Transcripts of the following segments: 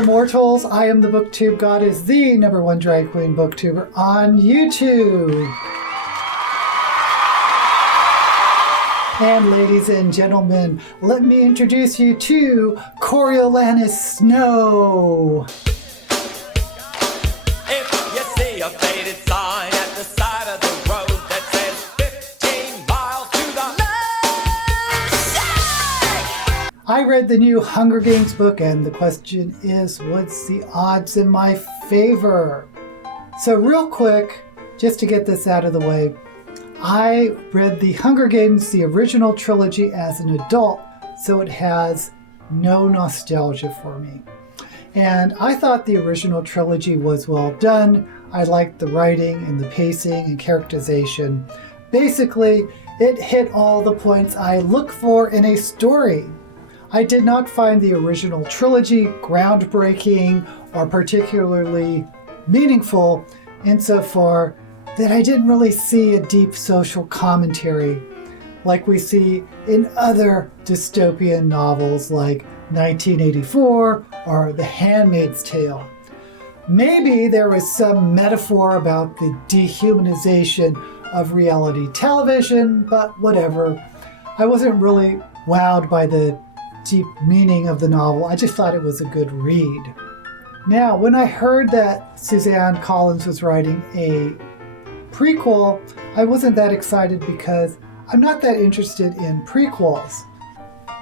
Hello mortals, I am the booktube goddess, the #1 drag queen booktuber on YouTube. And ladies and gentlemen, let me introduce you to Coriolanus Snow. If you see a faded sign at the side of the road that says 15 miles to the side. I read the new Hunger Games book, and the question is, what's the odds in my favor? So real quick, just to get this out of the way, I read the Hunger Games, the original trilogy, as an adult, so it has no nostalgia for me. And I thought the original trilogy was well done. I liked the writing and the pacing and characterization. Basically, it hit all the points I look for in a story. I did not find the original trilogy groundbreaking or particularly meaningful insofar that I didn't really see a deep social commentary like we see in other dystopian novels like 1984 or The Handmaid's Tale. Maybe there was some metaphor about the dehumanization of reality television, but whatever. I wasn't really wowed by the deep meaning of the novel. I just thought it was a good read. Now, when I heard that Suzanne Collins was writing a prequel, I wasn't that excited because I'm not that interested in prequels.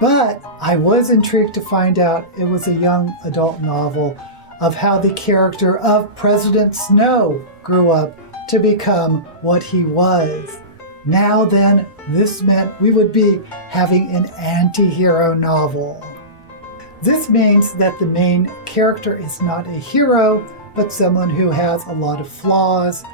But I was intrigued to find out it was a young adult novel of how the character of President Snow grew up to become what he was. Now then, this meant we would be having an anti-hero novel. This means that the main character is not a hero, but someone who has a lot of flaws,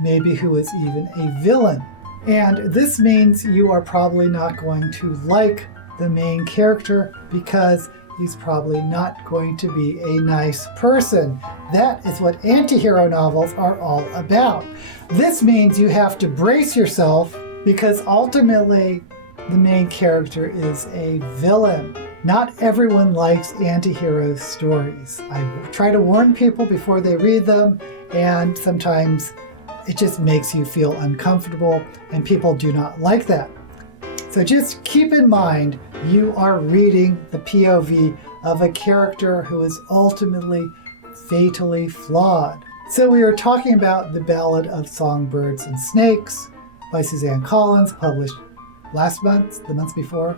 maybe who is even a villain. And this means you are probably not going to like the main character because he's probably not going to be a nice person. That is what anti-hero novels are all about. This means you have to brace yourself because ultimately the main character is a villain. Not everyone likes anti-hero stories. I try to warn people before they read them, and sometimes it just makes you feel uncomfortable, and people do not like that. So just keep in mind, you are reading the POV of a character who is ultimately fatally flawed. So we are talking about the Ballad of Songbirds and Snakes by Suzanne Collins, published last month, the month before.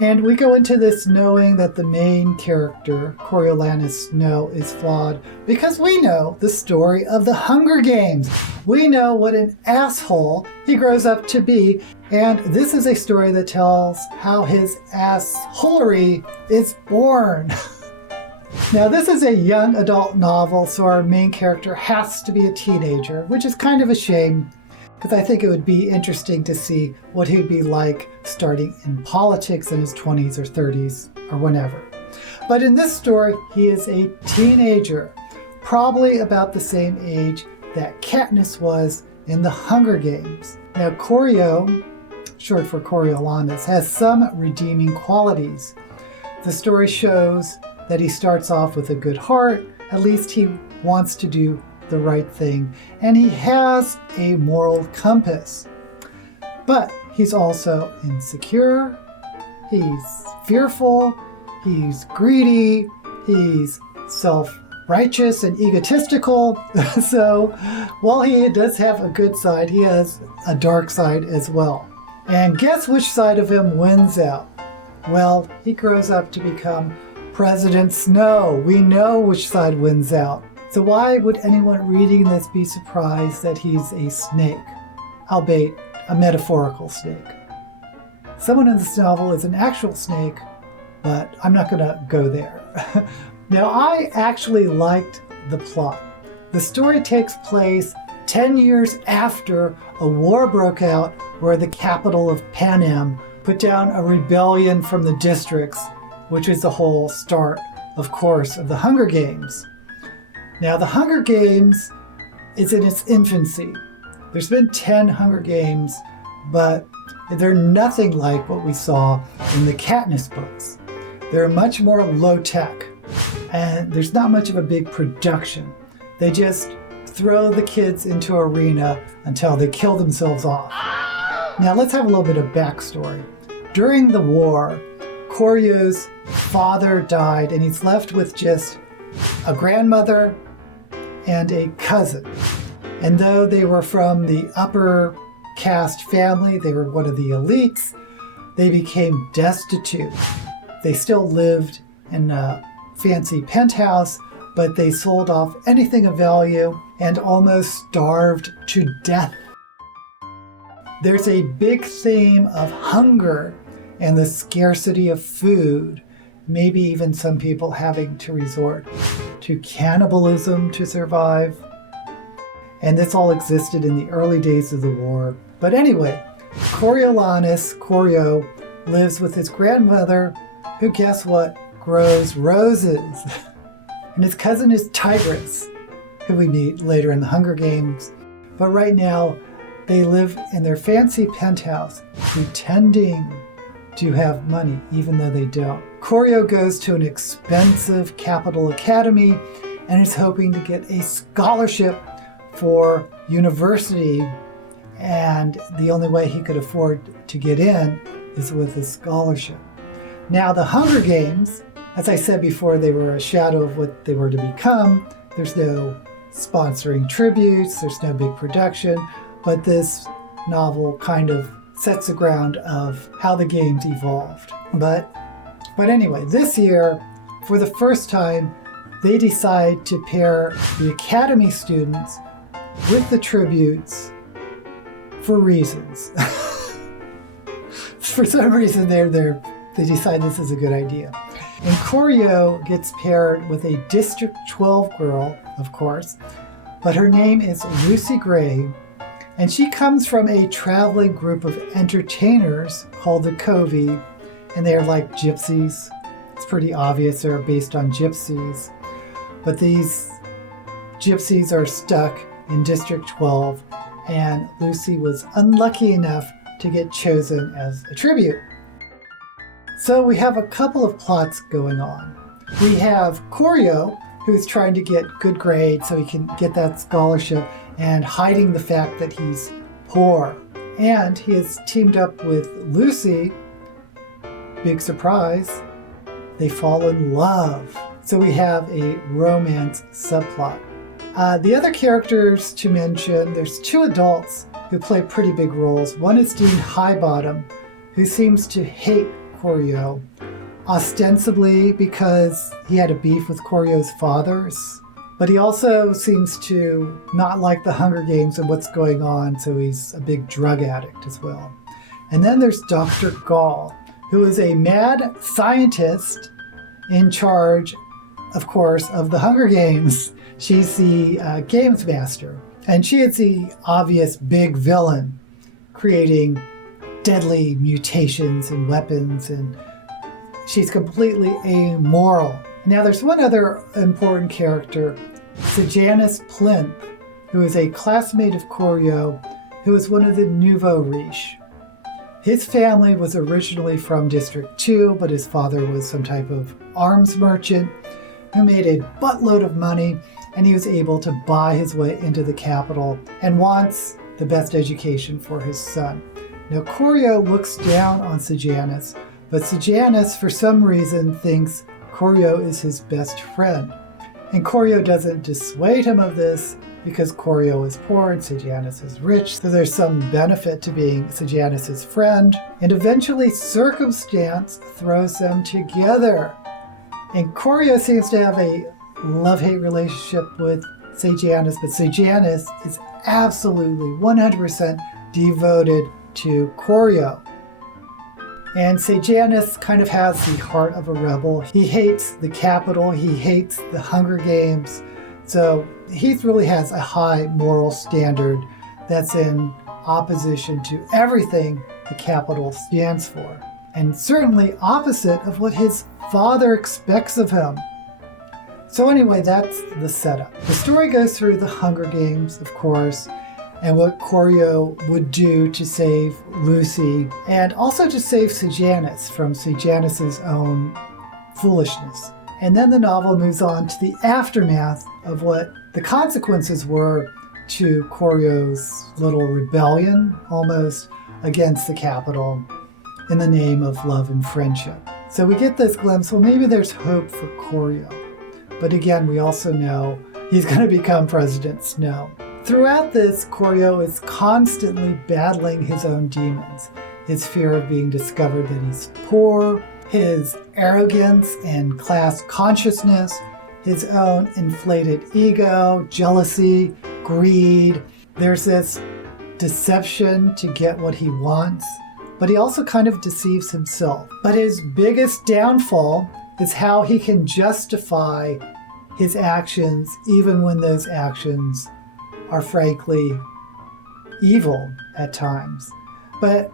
And we go into this knowing that the main character, Coriolanus Snow, is flawed because we know the story of the Hunger Games. We know what an asshole he grows up to be, and this is a story that tells how his assholery is born. Now, this is a young adult novel, so our main character has to be a teenager, which is kind of a shame, because I think it would be interesting to see what he would be like starting in politics in his 20s or 30s or whenever. But in this story, he is a teenager, probably about the same age that Katniss was in the Hunger Games. Now, Corio, short for Coriolanus, has some redeeming qualities. The story shows that he starts off with a good heart. At least he wants to do the right thing, and he has a moral compass. But he's also insecure, he's fearful, he's greedy, he's self-righteous and egotistical. So while he does have a good side, he has a dark side as well. And guess which side of him wins out? Well, he grows up to become President Snow. We know which side wins out. So why would anyone reading this be surprised that he's a snake, albeit a metaphorical snake? Someone in this novel is an actual snake, but I'm not going to go there. Now, I actually liked the plot. The story takes place 10 years after a war broke out where the capital of Panem put down a rebellion from the districts, which is the whole start, of course, of the Hunger Games. Now, the Hunger Games is in its infancy. There's been 10 Hunger Games, but they're nothing like what we saw in the Katniss books. They're much more low-tech. and there's not much of a big production. They just throw the kids into an arena until they kill themselves off. Now let's have a little bit of backstory. During the war, Koryo's father died, and he's left with just a grandmother and a cousin. And though they were from the upper caste family, they were one of the elites, they became destitute. They still lived in a fancy penthouse, but they sold off anything of value and almost starved to death. There's a big theme of hunger and the scarcity of food, maybe even some people having to resort to cannibalism to survive. And this all existed in the early days of the war. But anyway, Coriolanus, Koryo, lives with his grandmother, who, guess what, grows roses. And his cousin is Tigress, who we meet later in the Hunger Games. But right now, they live in their fancy penthouse, pretending to have money, even though they don't. Koryo goes to an expensive capital academy and is hoping to get a scholarship for university. And the only way he could afford to get in is with a scholarship. Now, the Hunger Games, as I said before, they were a shadow of what they were to become. There's no sponsoring tributes, there's no big production, but this novel kind of sets the ground of how the games evolved. But anyway, this year, for the first time, they decide to pair the Academy students with the tributes for reasons. For some reason, they decide this is a good idea. And Koryo gets paired with a District 12 girl, of course, but her name is Lucy Gray, and she comes from a traveling group of entertainers called the Covey, and they're like gypsies. It's pretty obvious they're based on gypsies, but these gypsies are stuck in District 12, and Lucy was unlucky enough to get chosen as a tribute. So we have a couple of plots going on. We have Koryo, who's trying to get good grades so he can get that scholarship and hiding the fact that he's poor. And he has teamed up with Lucy. Big surprise, they fall in love. So we have a romance subplot. The other characters to mention, there's two adults who play pretty big roles. One is Dean Highbottom, who seems to hate Koryo, ostensibly because he had a beef with Koryo's fathers, but he also seems to not like the Hunger Games and what's going on, so he's a big drug addict as well. And then there's Dr. Gall, who is a mad scientist in charge, of course, of the Hunger Games. She's the games master, and she is the obvious big villain, creating deadly mutations and weapons, and she's completely amoral. Now there's one other important character, Sejanus Plinth, who is a classmate of Koryo, who is one of the nouveau riche. His family was originally from District 2, but his father was some type of arms merchant who made a buttload of money, and he was able to buy his way into the capital and wants the best education for his son. Now, Koryo looks down on Sejanus, but Sejanus, for some reason, thinks Koryo is his best friend. And Koryo doesn't dissuade him of this because Koryo is poor and Sejanus is rich, so there's some benefit to being Sejanus' friend. And eventually, circumstance throws them together. And Koryo seems to have a love-hate relationship with Sejanus, but Sejanus is absolutely 100% devoted to Koryo. And Sejanus kind of has the heart of a rebel. He hates the capital, he hates the Hunger Games, so he really has a high moral standard that's in opposition to everything the capital stands for, and certainly opposite of what his father expects of him. So anyway, that's the setup. The story goes through the Hunger Games, of course, and what Koryo would do to save Lucy, and also to save Sejanus from Sejanus' own foolishness. And then the novel moves on to the aftermath of what the consequences were to Koryo's little rebellion, almost, against the capital in the name of love and friendship. So we get this glimpse, well, maybe there's hope for Koryo. But again, we also know he's going to become President Snow. Throughout this, Koryo is constantly battling his own demons. His fear of being discovered that he's poor, his arrogance and class consciousness, his own inflated ego, jealousy, greed. There's this deception to get what he wants, but he also kind of deceives himself. But his biggest downfall is how he can justify his actions even when those actions are frankly evil at times.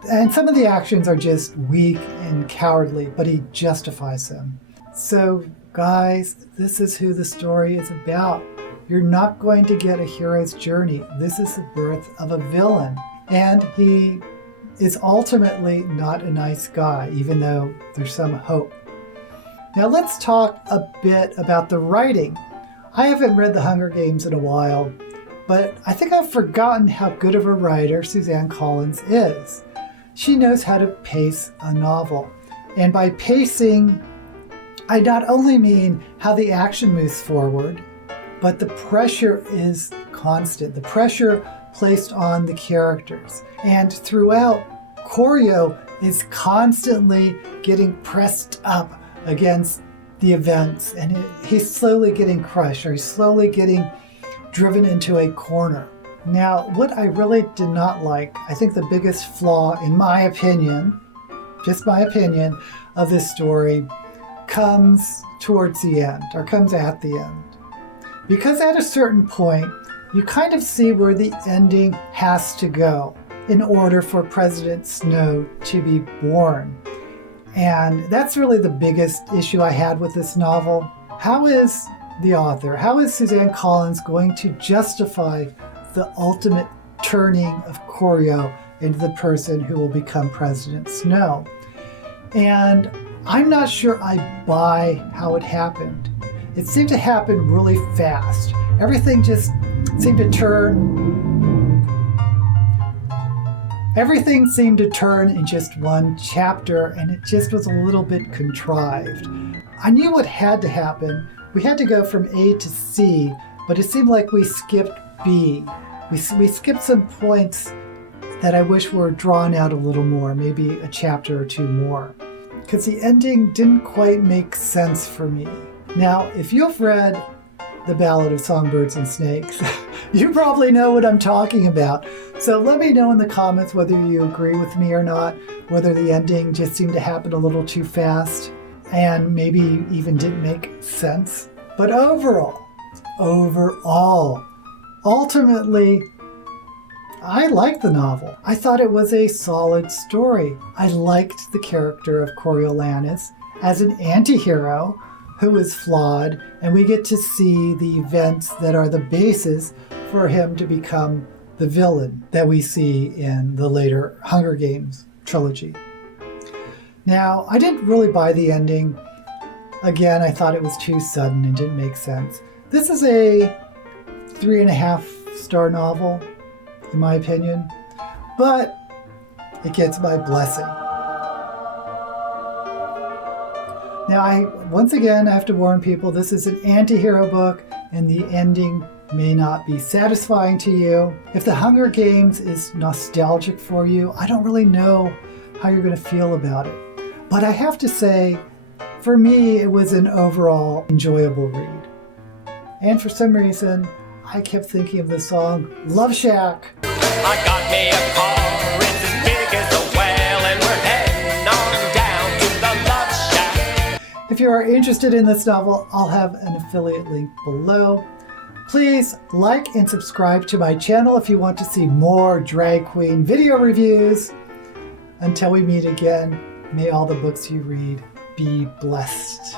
And some of the actions are just weak and cowardly, but he justifies them. So guys, this is who the story is about. You're not going to get a hero's journey. This is the birth of a villain. And he is ultimately not a nice guy, even though there's some hope. Now let's talk a bit about the writing. I haven't read The Hunger Games in a while, but I think I've forgotten how good of a writer Suzanne Collins is. She knows how to pace a novel. And by pacing, I not only mean how the action moves forward, but the pressure is constant. The pressure placed on the characters. And throughout, Koryo is constantly getting pressed up against the events, and he's slowly getting crushed, or he's slowly getting driven into a corner. Now, what I really did not like, I think the biggest flaw, in my opinion, just my opinion, of this story comes towards the end, or comes at the end. Because at a certain point, you kind of see where the ending has to go in order for President Snow to be born. And that's really the biggest issue I had with this novel. How is the author, how is Suzanne Collins going to justify the ultimate turning of Koryo into the person who will become President Snow? And I'm not sure I buy how it happened. It seemed to happen really fast. Everything just seemed to turn. Everything seemed to turn in just one chapter, and it just was a little bit contrived. I knew what had to happen. We had to go from A to C, but it seemed like we skipped B. We skipped some points that I wish were drawn out a little more, maybe a chapter or two more, because the ending didn't quite make sense for me. Now, if you've read The Ballad of Songbirds and Snakes, you probably know what I'm talking about. So let me know in the comments whether you agree with me or not, whether the ending just seemed to happen a little too fast and maybe even didn't make sense. But overall, ultimately, I liked the novel. I thought it was a solid story. I liked the character of Coriolanus as an anti-hero who is flawed, and we get to see the events that are the basis for him to become the villain that we see in the later Hunger Games trilogy. Now, I didn't really buy the ending. Again, I thought it was too sudden and didn't make sense. This is a 3.5-star novel, in my opinion, but it gets my blessing. Now, once again, I have to warn people, this is an anti-hero book, and the ending may not be satisfying to you. If The Hunger Games is nostalgic for you, I don't really know how you're going to feel about it. But I have to say, for me, it was an overall enjoyable read. And for some reason, I kept thinking of the song Love Shack. I got me a car, it's as big as a well, and we're heading on down to the Love Shack. If you are interested in this novel, I'll have an affiliate link below. Please like and subscribe to my channel if you want to see more drag queen video reviews. Until we meet again, may all the books you read be blessed.